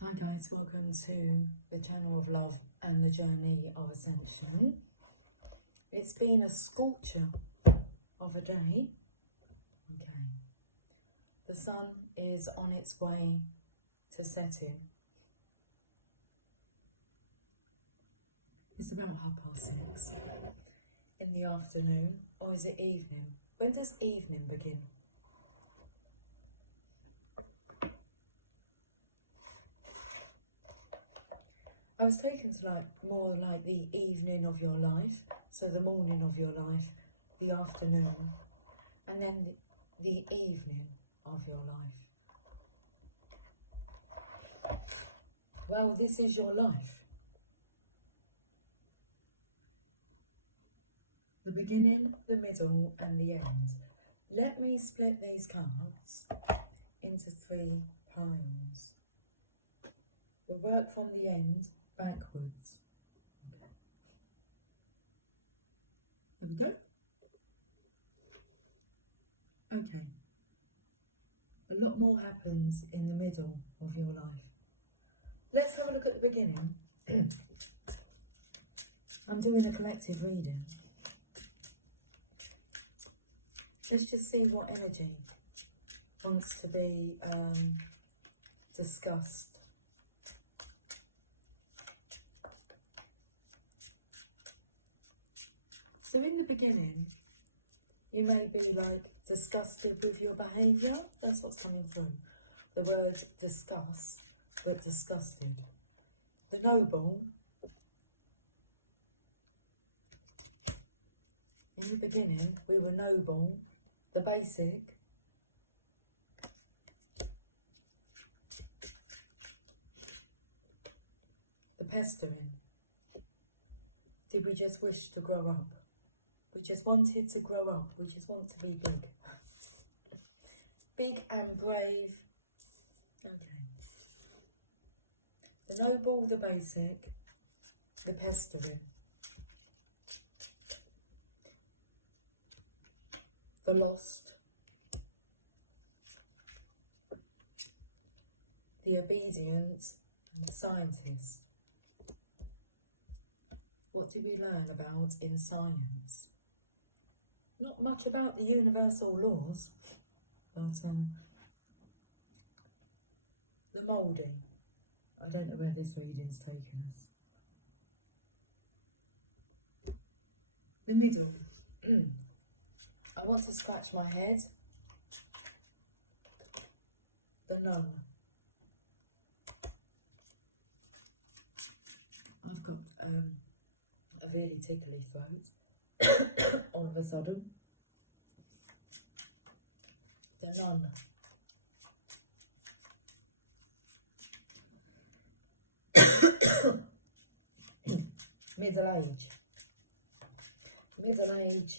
Hi guys, welcome to the channel of love and the journey of ascension. It's been a scorcher of a day. Okay. The sun is on its way to setting. It's about 6:30 in the afternoon, or is it evening? When does evening begin? I was taken to more like the evening of your life, so the morning of your life, the afternoon, and then the evening of your life. Well, this is your life. The beginning, the middle, and the end. Let me split these cards into 3 piles. We'll work from the end backwards. There we go. Okay. A lot more happens in the middle of your life. Let's have a look at the beginning. I'm doing a collective reading. Let's just see what energy wants to be discussed. So in the beginning, you may be disgusted with your behaviour. That's what's coming through. The word disgust, but disgusted. The noble. In the beginning, we were noble. The basic. The pestering. Did we just wish to grow up? We just wanted to grow up. We just want to be big. Big and brave. Okay. The noble, the basic, the pestering. The lost. The obedient, and the scientist. What did we learn about in science? Not much about the universal laws, but the mouldy. I don't know where this reading's taken us. The middle. I want to scratch my head. The nun. I've got a really tickly throat all of a sudden. The nun. Middle age. Middle age.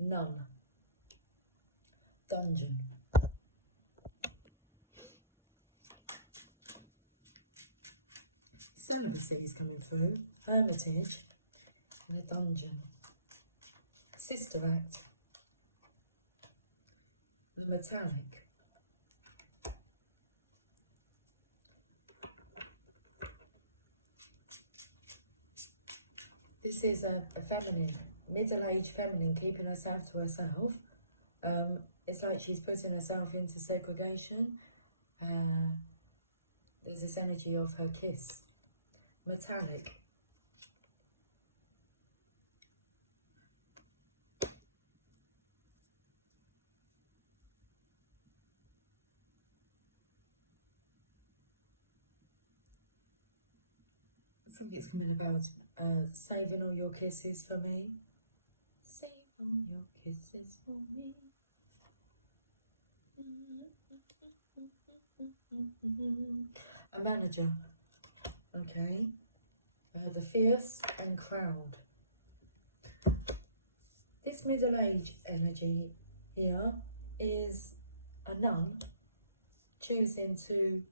Nun. Dungeon. Celibacy is coming through. Hermitage. And a dungeon. Sister Act. The metallic. This is a feminine, middle-aged feminine keeping herself to herself. It's like she's putting herself into segregation. There's this energy of her kiss. Metallic. I think it's coming about saving all your kisses for me. Save all your kisses for me. A manager. Okay. The fierce and crowd. This middle age energy here is a nun choosing to,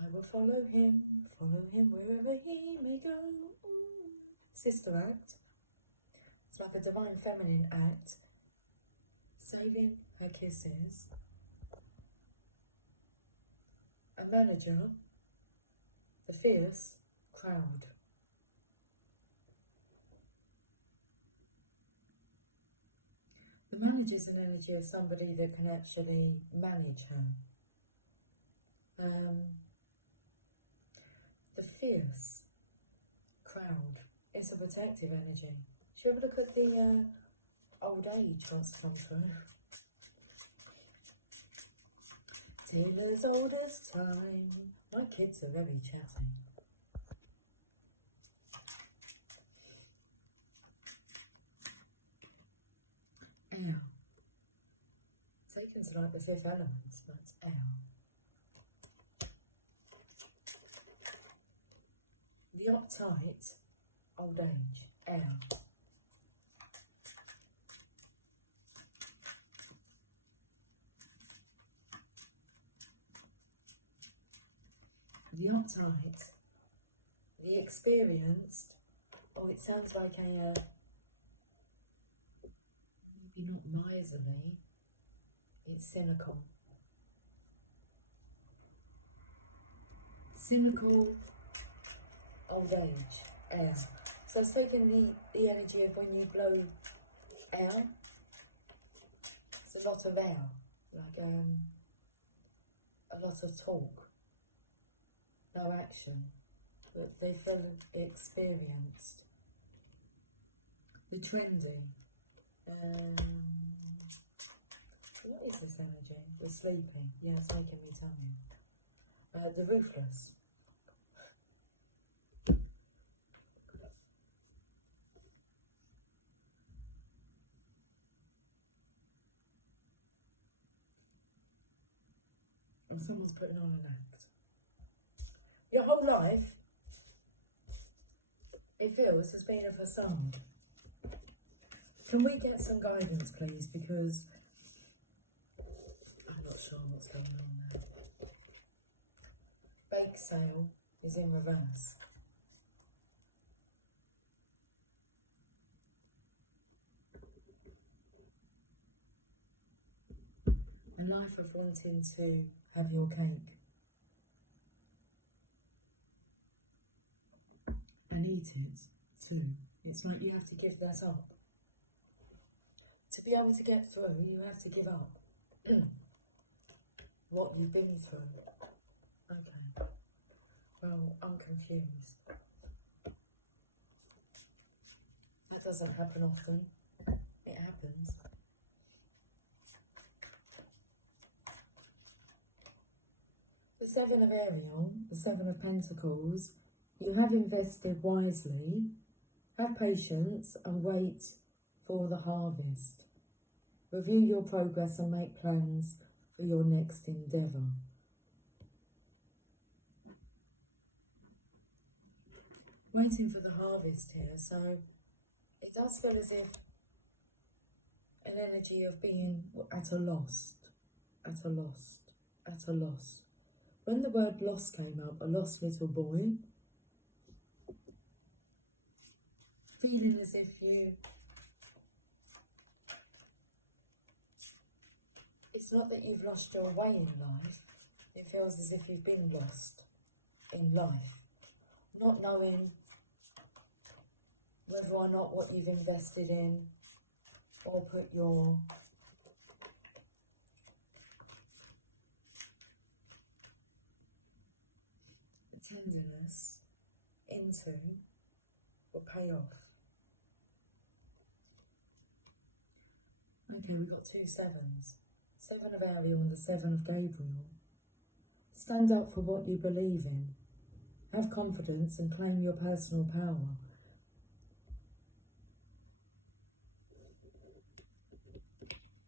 I will follow him wherever he may go. Sister Act. It's like a divine feminine act, saving her kisses manager, the fierce crowd. The manager's an energy of somebody that can actually manage her. The fierce crowd is a protective energy. Should we have a look at the old age wants to come through? Till as old as time. My kids are very chatty. Air. Taken to like the fifth element, so that's air. The uptight, old age, air. The uptight, the experienced, oh, it sounds like a, maybe not miserly, it's cynical. Cynical, old age, air. So it's taking the energy of when you blow air, it's a lot of air, like a lot of talk. No action, but they feel experienced. The trendy. What is this energy? The sleeping. Yeah, it's making me tummy. The ruthless. And someone's putting on an act. Your whole life, it feels, has been a facade. Can we get some guidance, please? Because I'm not sure what's going on there. Bake sale is in reverse. A life of wanting to have your cake and eat it too. It's like you have to give that up. To be able to get through, you have to give up what you've been through. Okay. Well, I'm confused. That doesn't happen often. It happens. The Seven of Ariel, the Seven of Pentacles, you have invested wisely, have patience and wait for the harvest. Review your progress and make plans for your next endeavour. Waiting for the harvest here, so it does feel as if an energy of being at a loss, at a loss, at a loss. When the word loss came up, a lost little boy, feeling as if it's not that you've lost your way in life, it feels as if you've been lost in life. Not knowing whether or not what you've invested in or put your tenderness into will pay off. Okay, we've got 2 sevens. 7 of Ariel and the 7 of Gabriel. Stand up for what you believe in. Have confidence and claim your personal power.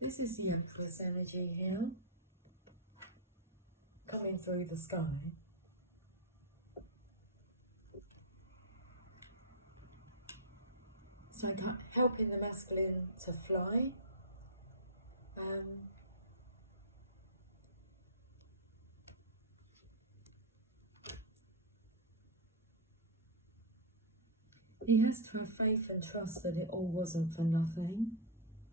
This is the Empress energy here, coming through the sky. So helping the masculine to fly. He has to have faith and trust that it all wasn't for nothing.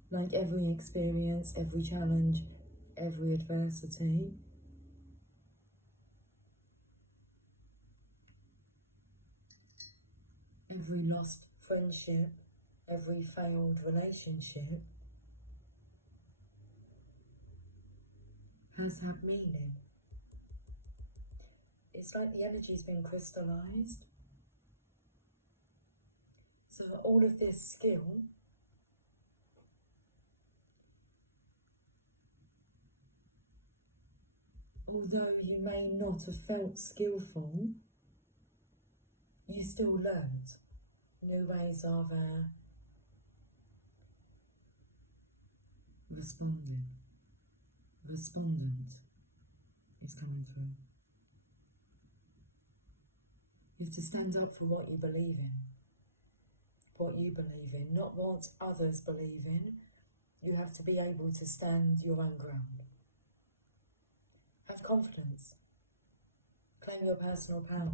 Like every experience, every challenge, every adversity every lost friendship, every failed relationship has had meaning. It's like the energy's been crystallized. So all of this skill although you may not have felt skillful, you still learned new ways of responding. Respondent is coming through. You have to stand up for what you believe in. What you believe in, not what others believe in. You have to be able to stand your own ground. Have confidence. Claim your personal power.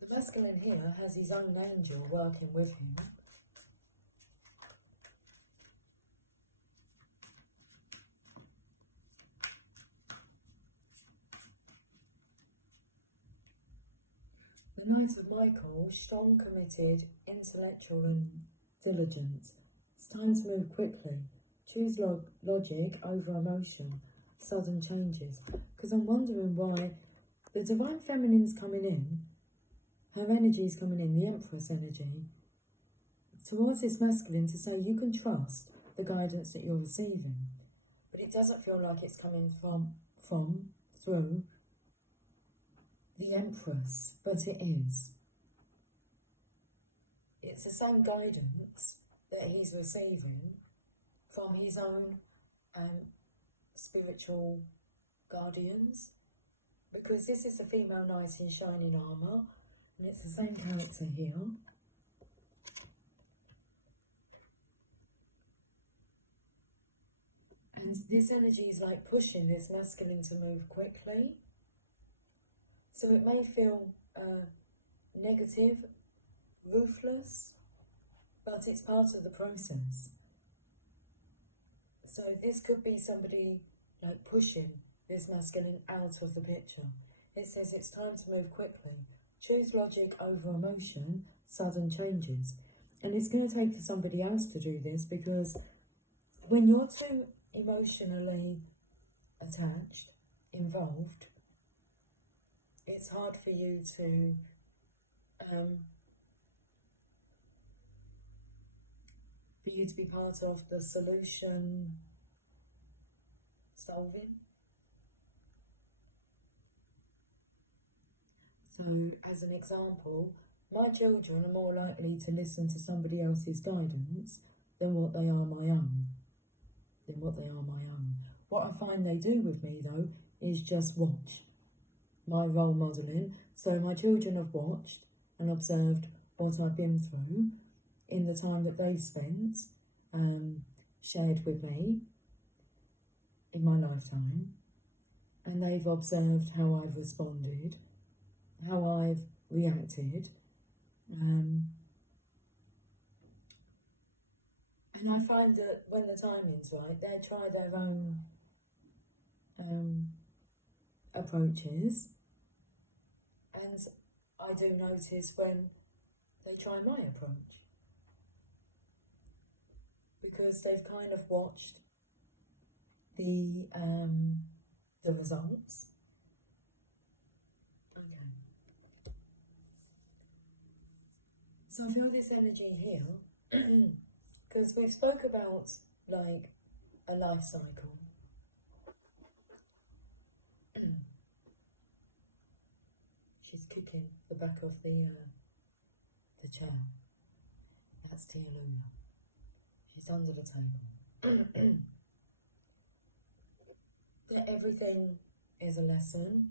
The masculine here has his own angel working with him. The Knight of Michael, strong, committed, intellectual and diligent. It's time to move quickly. Choose logic over emotion. Sudden changes. Because I'm wondering why the Divine Feminine's coming in, her energy's coming in, the Empress energy, towards this masculine to say you can trust the guidance that you're receiving. But it doesn't feel like it's coming through the Empress, but it is. It's the same guidance that he's receiving from his own spiritual guardians, because this is a female knight in shining armour, and it's the same character here. And this energy is like pushing this masculine to move quickly. So it may feel negative, ruthless, but it's part of the process. So this could be somebody like pushing this masculine out of the picture. It says it's time to move quickly. Choose logic over emotion, sudden changes. And it's going to take for somebody else to do this, because when you're too emotionally attached, involved, it's hard for you to be part of the solution solving. So, as an example, my children are more likely to listen to somebody else's guidance than what they are my own. What I find they do with me, though, is just watch. My role modelling. So my children have watched and observed what I've been through in the time that they've spent shared with me in my lifetime, and they've observed how I've responded, how I've reacted, and I find that when the timing's right, they try their own approaches, and I do notice when they try my approach, because they've kind of watched the results. Okay. So I feel this energy here, because we've spoke about like a life cycle. She's kicking the back of the chair. That's Tia Luna. She's under the table. That everything is a lesson.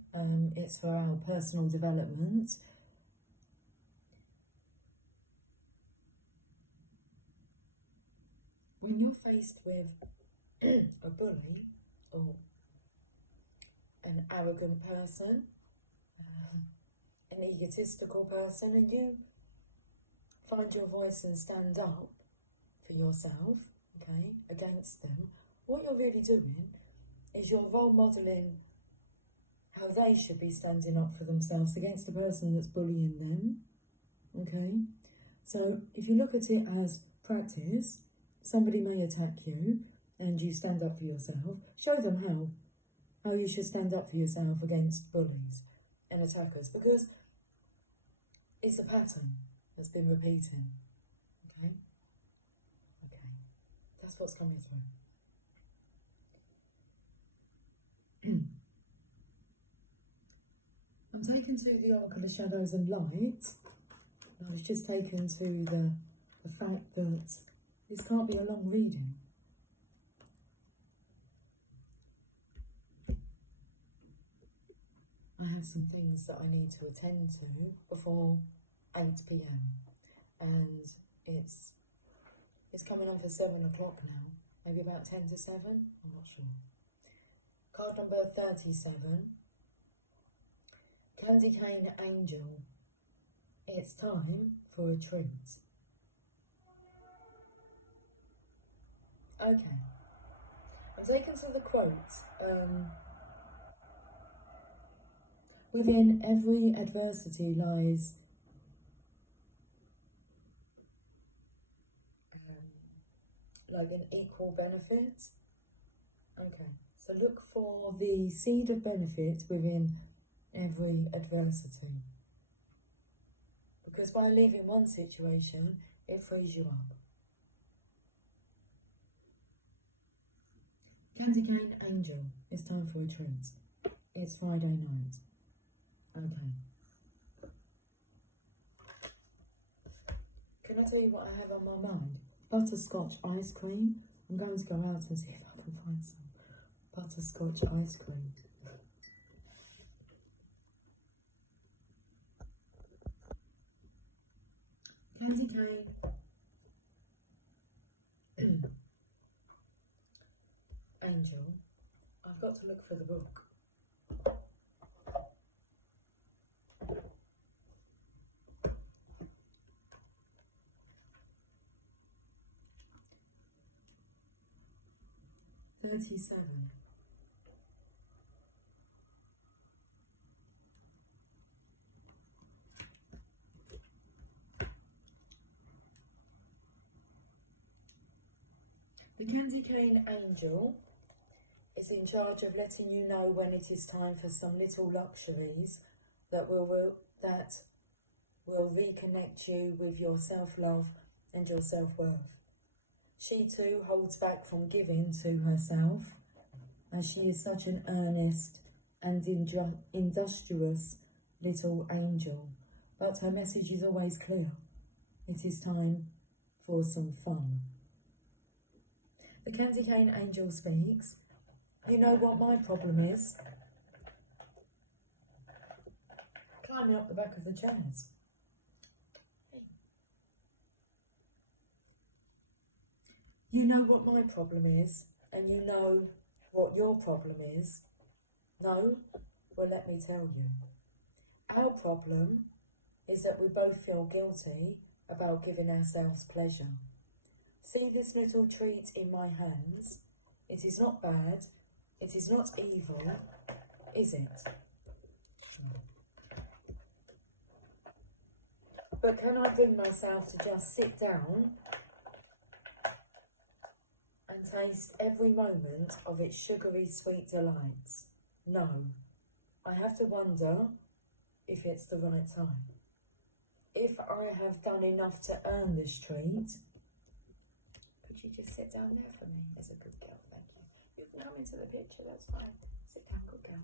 It's for our personal development. When you're faced with a bully or an arrogant person, an egotistical person, and you find your voice and stand up for yourself, okay, against them, what you're really doing is you're role modelling how they should be standing up for themselves against the person that's bullying them. Okay, so if you look at it as practice, somebody may attack you and you stand up for yourself. Show them how you should stand up for yourself against bullies and attackers, because it's a pattern that's been repeating. Okay, that's what's coming through. I'm taken to the Oracle of Shadows and Light. I was just taken to the fact that this can't be a long reading. I have some things that I need to attend to before 8 p.m. and it's coming on for 7 o'clock now, maybe about 10 to 7, I'm not sure. Card number 37, Candy Cane Angel. It's time for a treat. Okay, I'm taken to the quote. Within every adversity lies like an equal benefit. Okay, so look for the seed of benefit within every adversity. Because by leaving one situation, it frees you up. Candy Cane Angel, it's time for a treat. It's Friday night. Okay. Can I tell you what I have on my mind? Butterscotch ice cream. I'm going to go out and see if I can find some butterscotch ice cream. Candy Cane Angel. I've got to look for the book. $37. The Candy Cane Angel is in charge of letting you know when it is time for some little luxuries that will reconnect you with your self-love and your self-worth. She too holds back from giving to herself, as she is such an earnest and industrious little angel. But her message is always clear. It is time for some fun. The Candy Cane Angel speaks. You know what my problem is? Climbing up the back of the chairs. You know what my problem is, and you know what your problem is. No? Well, let me tell you. Our problem is that we both feel guilty about giving ourselves pleasure. See this little treat in my hands? It is not bad. It is not evil, is it? But can I bring myself to just sit down and taste every moment of its sugary sweet delights? No. I have to wonder if it's the right time. If I have done enough to earn this treat. Could you just sit down there for me? As a good girl, thank you. You can come into the picture, that's fine. Sit down, good girl.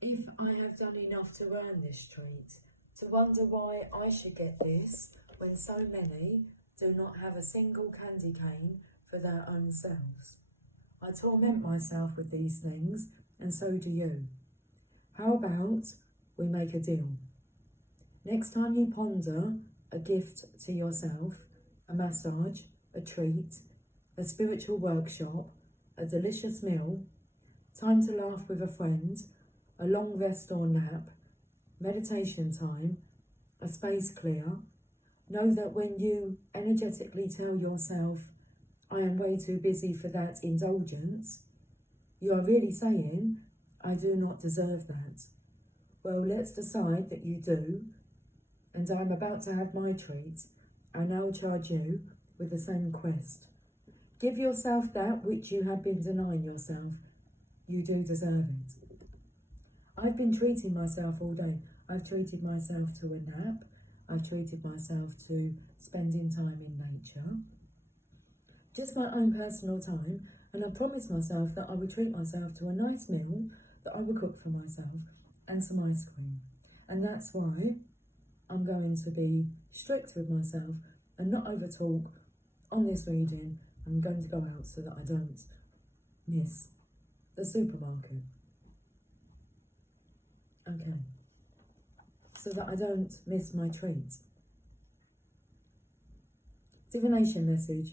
If I have done enough to earn this treat, to wonder why I should get this when so many do not have a single candy cane for their own selves. I torment myself with these things, and so do you. How about we make a deal? Next time you ponder a gift to yourself, a massage, a treat, a spiritual workshop, a delicious meal, time to laugh with a friend, a long rest or nap, meditation time, a space clear, Know that when you energetically tell yourself, I am way too busy for that indulgence, you are really saying, I do not deserve that. Well, let's decide that you do, and I'm about to have my treat. I now charge you with the same quest. Give yourself that which you have been denying yourself. You do deserve it. I've been treating myself all day. I've treated myself to a nap. I've treated myself to spending time in nature. Just my own personal time. And I promised myself that I would treat myself to a nice meal that I would cook for myself and some ice cream. And that's why I'm going to be strict with myself and not overtalk on this reading. I'm going to go out so that I don't miss the supermarket. Okay. So that I don't miss my treat. Divination message.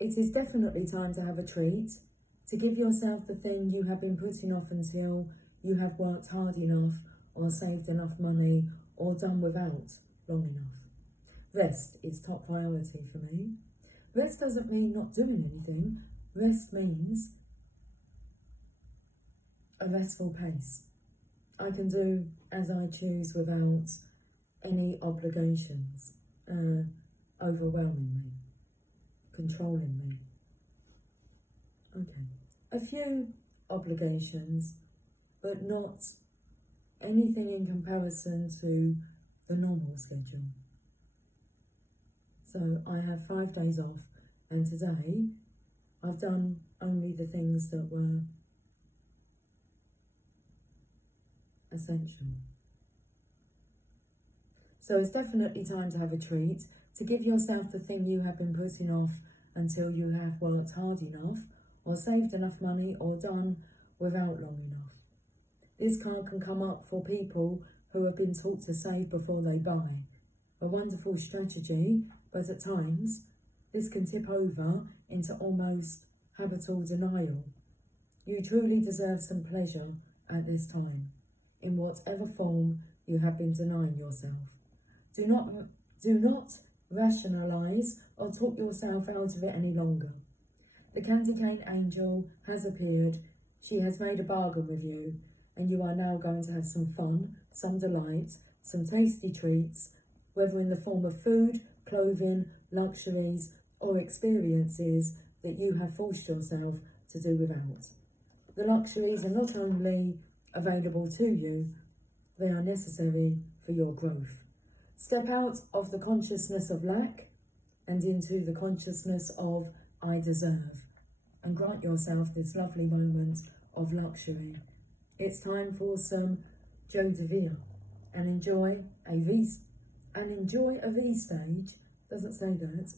It is definitely time to have a treat, to give yourself the thing you have been putting off until you have worked hard enough or saved enough money or done without long enough. Rest is top priority for me. Rest doesn't mean not doing anything. Rest means a restful pace. I can do as I choose without any obligations overwhelming me, controlling me. Okay. A few obligations, but not anything in comparison to the normal schedule. So I have 5 days off, and today I've done only the things that were essential. So it's definitely time to have a treat, to give yourself the thing you have been putting off until you have worked hard enough, or saved enough money, or done without long enough. This card can come up for people who have been taught to save before they buy. A wonderful strategy, but at times this can tip over into almost habitual denial. You truly deserve some pleasure at this time, in whatever form you have been denying yourself. Do not rationalise or talk yourself out of it any longer. The candy cane angel has appeared. She has made a bargain with you, and you are now going to have some fun, some delight, some tasty treats, whether in the form of food, clothing, luxuries, or experiences that you have forced yourself to do without. The luxuries are not only available to you, they are necessary for your growth. Step out of the consciousness of lack and into the consciousness of I deserve, and grant yourself this lovely moment of luxury. It's time for some Joe DeVere, and enjoy a V-stage, doesn't say that,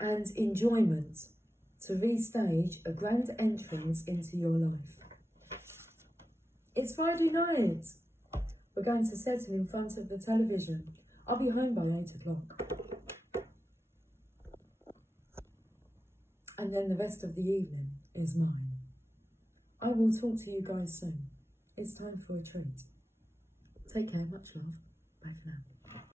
and enjoyment to restage a grand entrance into your life. It's Friday night. We're going to settle in front of the television. I'll be home by 8 o'clock. And then the rest of the evening is mine. I will talk to you guys soon. It's time for a treat. Take care, much love. Bye for now.